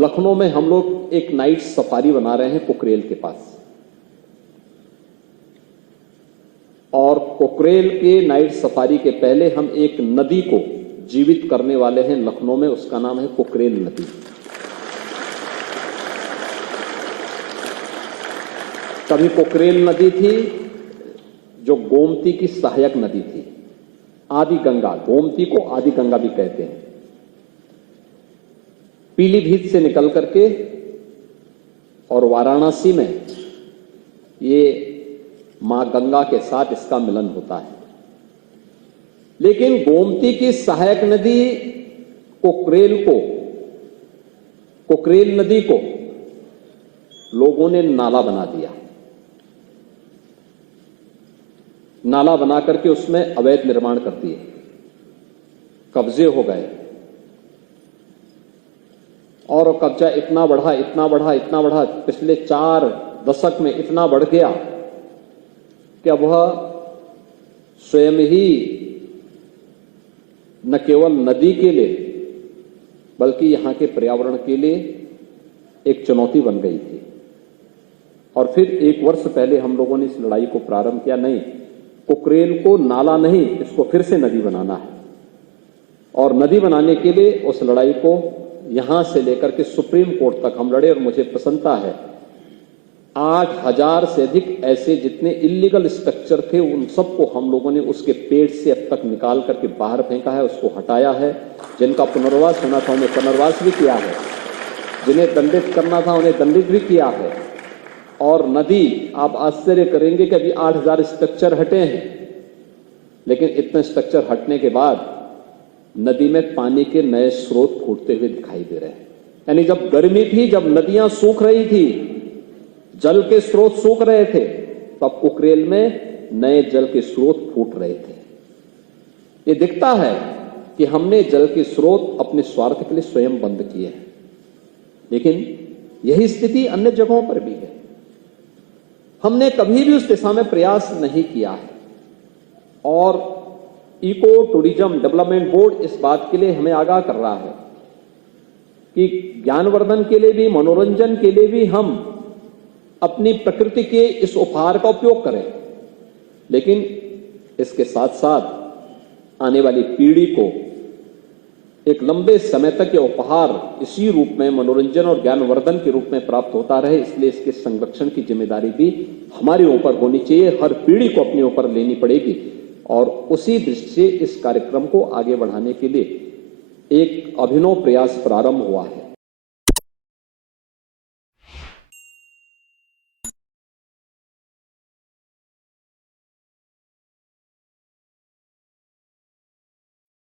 लखनऊ में हम लोग एक नाइट सफारी बना रहे हैं कुकरेल के पास, और कुकरेल के नाइट सफारी के पहले हम एक नदी को जीवित करने वाले हैं लखनऊ में, उसका नाम है कुकरेल नदी। कभी कुकरेल नदी थी जो गोमती की सहायक नदी थी, आदि गंगा, गोमती को आदि गंगा भी कहते हैं। पीलीभीत से निकल करके और वाराणसी में ये मां गंगा के साथ इसका मिलन होता है। लेकिन गोमती की सहायक नदी कुकरेल नदी को लोगों ने नाला बना दिया। नाला बना करके उसमें अवैध निर्माण कर दिए, कब्जे हो गए, और कब्जा इतना बढ़ा, पिछले 4 दशक में इतना बढ़ गया कि अब वह स्वयं ही न केवल नदी के लिए बल्कि यहां के पर्यावरण के लिए एक चुनौती बन गई थी। और फिर 1 वर्ष पहले हम लोगों ने इस लड़ाई को प्रारंभ किया, नहीं, कुकरेल को नाला नहीं, इसको फिर से नदी बनाना है। और नदी बनाने के लिए उस लड़ाई को यहां से लेकर के सुप्रीम कोर्ट तक हम लड़े, और मुझे प्रसन्नता है 8000 से अधिक ऐसे जितने इलीगल स्ट्रक्चर थे उन सबको हम लोगों ने उसके पेट से अब तक निकाल करके बाहर फेंका है, उसको हटाया है। जिनका पुनर्वास होना था उन्हें पुनर्वास भी किया है, जिन्हें दंडित करना था उन्हें दंडित भी किया है। और नदी, आप आश्चर्य करेंगे कि अभी 8000 स्ट्रक्चर हटे हैं, लेकिन इतने स्ट्रक्चर हटने के बाद नदी में पानी के नए स्रोत फूटते हुए दिखाई दे रहे हैं। यानी जब गर्मी थी, जब नदियां सूख रही थी, जल के स्रोत सूख रहे थे, तब कुकरेल में नए जल के स्रोत फूट रहे थे। ये दिखता है कि हमने जल के स्रोत अपने स्वार्थ के लिए स्वयं बंद किए हैं, लेकिन यही स्थिति अन्य जगहों पर भी है। हमने कभी भी उस दिशा में प्रयास नहीं किया है, और इको टूरिज्म डेवलपमेंट बोर्ड इस बात के लिए हमें आगाह कर रहा है कि ज्ञानवर्धन के लिए भी, मनोरंजन के लिए भी हम अपनी प्रकृति के इस उपहार का उपयोग करें, लेकिन इसके साथ साथ आने वाली पीढ़ी को एक लंबे समय तक यह उपहार इसी रूप में मनोरंजन और ज्ञानवर्धन के रूप में प्राप्त होता रहे। इसलिए इसके संरक्षण की जिम्मेदारी भी हमारे ऊपर होनी चाहिए, हर पीढ़ी को अपने ऊपर लेनी पड़ेगी। और उसी दृष्टि से इस कार्यक्रम को आगे बढ़ाने के लिए एक अभिनव प्रयास प्रारंभ हुआ है।